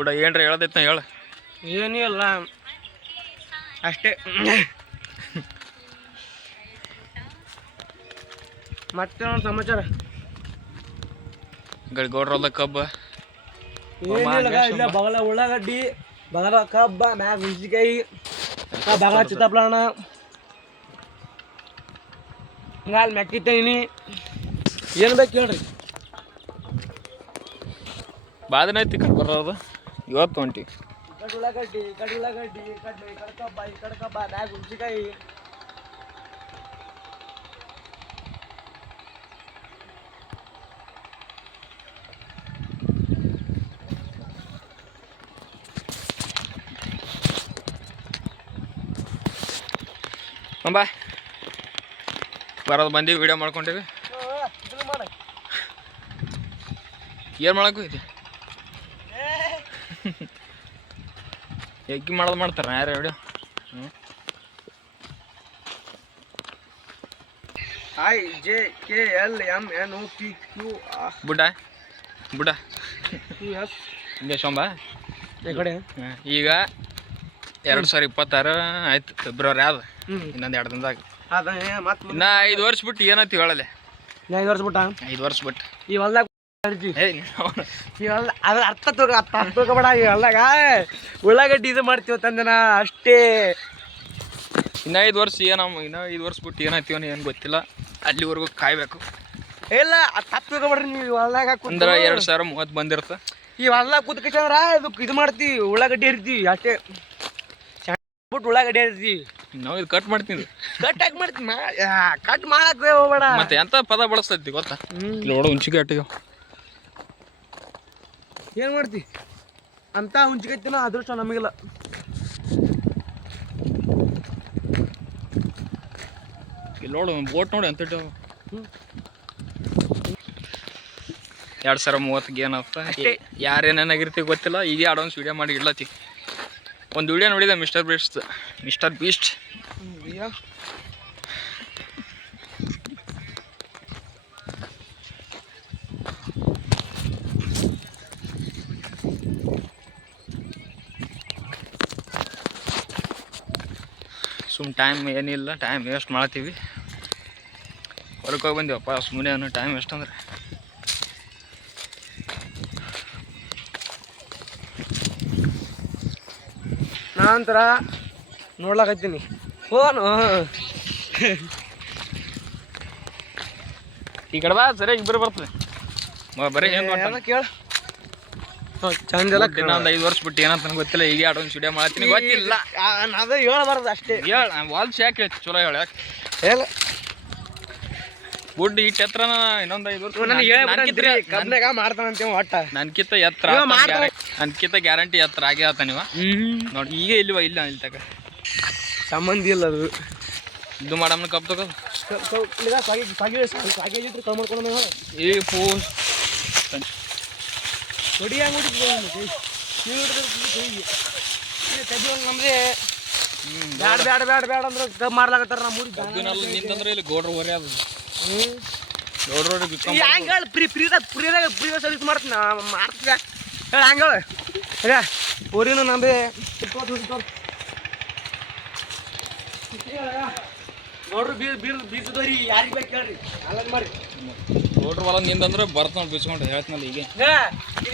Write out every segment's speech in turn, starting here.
ಬಿಡ ಏನ್ರ ಹೇಳದೈತ ಹೇಳ. ಏನೂ ಇಲ್ಲ ಅಷ್ಟೇ. ಮತ್ತೆ ಒಂದು ಸಮಾಚಾರ ಗೌಡ್ರಲ್ಲ ಕಬ್ಬ ಏನಿಲ್ಲ. ಇಲ್ಲ ಬಗಲ ಉಳ್ಳಾಗಡ್ಡಿ, ಬಗಲ ಕಬ್ಬ, ಮ್ಯಾಗ ಹುಣಸಿಕಾಯಿ, ಬಗಲ ಚಿತ್ತಾಪ್ಲಣ, ಹಿಂಗಾಲ್ ಮೆಕ್ಕಿ ತೆಗಿನಿ. ಏನು ಬೇಕು ಹೇಳ್ರಿ. ಬಾದಿನ ಐತಿ ಕಡೆ ಬರೋದು ಇವತ್ತು ಹೊಂಟಿ. ಕಡೆ ಉಳ್ಳಾಗಡ್ಡಿ, ಕಡೆ ಉಳ್ಳಾಗಡ್ಡಿ, ಕಡೆ ಕಡ್ಕಬ್ಬ, ಈ ಕಡ್ಕಬ್ಬ, ಮ್ಯಾಗ ಹುಣಸಿಕಾಯಿ. ಬಾ ಬರೋದು ಬಂದೀವಿ, ವಿಡಿಯೋ ಮಾಡ್ಕೊಂಡಿವಿ. ಏನು ಮಾಡಕ್ಕೂ ಐತಿ ಎಕ್ಕಿ ಮಾಡೋದು ಮಾಡ್ತಾರ ಯಾರು ವಿಡಿಯೋ. IJKLMNOPQ ಬುಡ್ಡ ಬುಡ್ಡ ಹಿಂಗೆ ಶೋಂಬ ಈ ಕಡೆ. ಈಗ 2026 ಆಯ್ತು, ಫೆಬ್ರವರಿ ಆದ. ಇನ್ನೊಂದು 2 ದಿನದಾಗ ಇನ್ನ 5 ವರ್ಷ ಬಿಟ್ಟು ಏನೈತಿ ಹೇಳಲೆ. 5 ವರ್ಷ ಬಿಟ್ಟ 5 ವರ್ಷ ಬಿಟ್ಟು ಈ ಹೊಲ್ದಾಗ ಅದ್ರ ಅರ್ಥ ತಿಳ್ಕೊಬೇಡ. ಈ ಹೊಲ್ದಾಗ ಉಳ್ಳಾಗಡ್ಡಿ ಇದು ಮಾಡ್ತೀವಿ ತಂದನ ಅಷ್ಟೇ. ಇನ್ನ 5 ವರ್ಷ ಇನ್ನ 5 ವರ್ಷ ಬಿಟ್ಟು ಏನಾಯ್ತೀವ ಏನು ಗೊತ್ತಿಲ್ಲ. ಅಲ್ಲಿವರೆಗೂ ಕಾಯ್ಬೇಕು. ಇಲ್ಲ ತಪ್ಪು ತಿಳ್ಕೊಬೇಡ್ರಿ ನೀವು. ಹೊಲ್ದಾಗ ಅಂದ್ರೆ 2030 ಬಂದಿರ್ತ. ಈ ಹೊಲ್ದಾಗ ಕೂತ್ಕಂದ್ರ ಇದು ಮಾಡ್ತೀವಿ, ಉಳ್ಳಾಗಡ್ಡಿ ಹರಿತೀವಿ ಅಷ್ಟೇ. ಬಿಟ್ಟು ಉಳ್ಳಾಗಡ್ಡಿ ಹರಿತೀವಿ ನಾವು. ಇದು ಕಟ್ ಮಾಡ್ತೀವಿ. ಕಟ್ ಹಾಕಿ ಮಾಡ್ತೀವಿ. ಕಟ್ ಮಾಡಕ್ಕೆ ಹೋಗ್ಬೇಡ. ಮತ್ತೆ ಎಂತ ಪದ ಬಳಸ್ತೈತಿ ಗೊತ್ತಾ? ನೋಡು ಹುಂಚಿಗೆ ಅಟ್ಟಿಗೆ ಏನು ಮಾಡ್ತಿ ಅಂತ ಹುಂಚಿಕೈತಿನ ಅದೃಷ್ಟ ನಮಗಿಲ್ಲ. ಇಲ್ಲಿ ನೋಡು ಬೋಟ್ ನೋಡಿ ಅಂತ 2030 ಏನಾಗ್ತ ಯಾರೇನೇನಾಗಿರ್ತೀವಿ ಗೊತ್ತಿಲ್ಲ. ಈಗ ಅಡ್ವಾನ್ಸ್ ವಿಡಿಯೋ ಮಾಡಿ ಇಡ್ಲತ್ತಿ. ಒಂದು ವಿಡಿಯೋ ನೋಡಿದೆ ಮಿಸ್ಟರ್ ಬೀಸ್ಟ್. ಸುಮ್ ಟೈಮ್ ಏನಿಲ್ಲ, ಟೈಮ್ ವೇಸ್ಟ್ ಮಾಡ್ತೀವಿ. ಹೊರಗೆ ಹೋಗಿ ಬಂದೀವಪ್ಪ ಸುಮ್ಮನೆ ಅನ್ನೋ ಟೈಮ್ ವೇಸ್ಟ್ ಅಂದ್ರೆ. ನಾನಂತರ ನೋಡ್ಲಾಕತ್ತೀನಿ ಫೋನು. ಈ ಕಡೆ ಬಾ ಸರಿಯಾಗಿ ಇಬ್ಬರು ಬರ್ತದೆ ಬರೀ ಏನು ಕೇಳ ಚಂದ ಎಲ್ಲ. ಇನ್ನೊಂದು 5 ವರ್ಷ ಬಿಟ್ಟು ಏನಂತ ನನಗೆ ಗೊತ್ತಿಲ್ಲ. ಈಗ ಅಡ್ವಾನ್ಸ್ ವಿಡಿಯೋ ಮಾಡ್ತೀನಿ ಗೊತ್ತಿಲ್ಲ. ಅದು ಹೇಳಬಾರ್ದು ಅಷ್ಟೇ. ವಾಲ್ಸ್ ಯಾಕೆ ಹೇಳ್ತಿ ಚಲೋ ಹೇಳ ಹೇಳ ಗುಡ್ ಇಟ್ಟು ಎತ್ತರ. ಇನ್ನೊಂದು 5 ವರ್ಷ ಕಬ್ನಾಗ ಮಾಡ್ತಾನಂತೀವಿ ಒಟ್ಟ ನನ್ಕಿಂತ ಎತ್ತರ, ನನ್ಕಿಂತ ಗ್ಯಾರಂಟಿ ಎತ್ತರ ಆಗೇ ಆತ ನೀವು ನೋಡಿ. ಈಗ ಇಲ್ವಾ ಇಲ್ಲ ಇಲ್ಲಿ ತಗ ಸಂಬಂಧ ಇಲ್ಲ ಅದು. ಇದು ಮಾಡಮ್ನ ಕಪ್ ತಗೋದು ಈ ಪೂ ಹೊಡಿ ನಮ್ದೆ ಬ್ಯಾಡ ಬ್ಯಾಡ ಬ್ಯಾಡ ಬ್ಯಾಡ ಅಂದ್ರೆ ಕಬ್ ಮಾಡ್ಲಾಕತ್ತಾರ. ನಮ್ಮ ಊರಿಗೆ ಕಬ್ಬಿನಲ್ಲಿ ನಿಂತಂದ್ರೆ ಇಲ್ಲಿ ಗೋಡ್ರ ಹೊರೆ ಅದು. ಗೋಡ್ರ ಹಂಗೆ ಹೇಳಿ ಫ್ರೀದಾಗ ಸರ್ವಿಸ್ ಮಾಡ್ತೀನಿ ಮಾಡ್ತಿದ್ದೆ ಹೇಳಿ. ಹಂಗೆ ಹೇಳಿ ಊರಿನ ನಮ್ಮದೇ ನೋಡ್ರಿ ಬೀಸದವ್ರಿ ಯಾರಿಗೆ ಬೇಕು ಹೇಳ್ರಿ. ಅಲ್ಲ ಮಾಡಿ ಗೋಡ್ರ ಹೊಲ ನಿಂದಂದ್ರೆ ಬರ್ತಾವ ಬಿಚ್ಕೊಂಡು ಹೇಳ್ತೀನಲ್ಲ. ಈಗ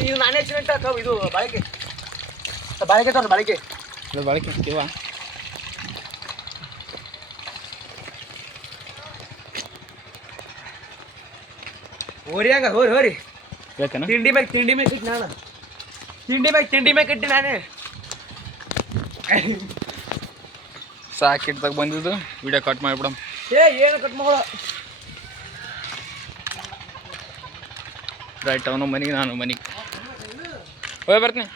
ಇದು ನಾನೇ ಸಿಮೆಂಟ್ ಇದು ಬಾಳಿಕೆ ತೋರಿ ಬಾಳಿಕೆ ಬಾಳಿಕೆ ಹಾಕ್ತೀವ. ಹೋರಿ ಹಂಗ ಹೋರಿ ಬೇಕನ ತಿಂಡಿ ಮ್ಯಾಗ ಇಟ್ಟು ನಾನು ತಿಂಡಿ ಮ್ಯಾಗ ಇಟ್ಟು ನಾನೇ ಸಾಕಿಟ್ದಾಗ ಬಂದಿದ್ದು ವಿಡಿಯೋ ಕಟ್ ಮಾಡಿಬಿಡಮ್. ಏನು ಕಟ್ ಮಗಳು ರೈಟ್ ಅವನು ಮನೆಗೆ ನಾನು ಮನೆಗೆ ಹೋಗಿ ಬರ್ತೀನಿ.